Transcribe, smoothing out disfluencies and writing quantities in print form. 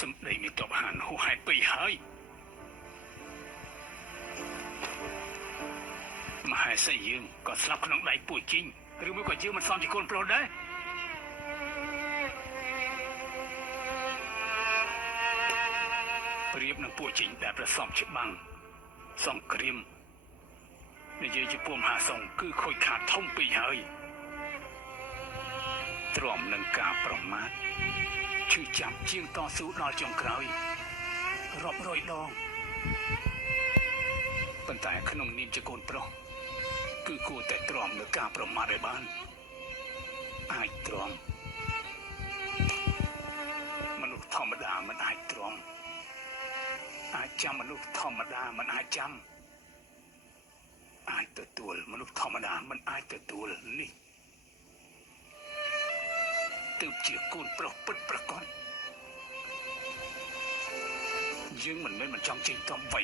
សម្ដីមានតបហានហួសហេតុពេកហើយមហេសីយើងក៏ស្លាប់ក្នុងដៃពួកជីងឬមួយក៏យើងមិនសមជាកូនប្រុសដែរប្រៀបនឹងពួកជីងដែលប្រសំច្បាំងសង្គ្រាមនិយាយជាពួកមហាសង្ឃគឺខូចខាតធំពេកហើយទ្រាំនឹងការប្រមាថឈឺចាប់ជាងតស៊ូដល់ចុងក្រោយរាប់រយដងប៉ុន្តែក្នុងនាមជាកូនប្រុសគឺគួរតែទ្រាំនឹងការប្រមាថឲ្យបានអាចទ្រាំមនុស្សធម្មតាមិនអាចទ្រាំអាចចាំមនុស្សធម្មតាមិនអាចចាំអាចទទួលមនុស្សធម្មតាមិនអាចទទួលនេះទើបជាកូនប្រុសពិតប្រាកដយើងមិនមែនមិនចង់ចេញតបໄວ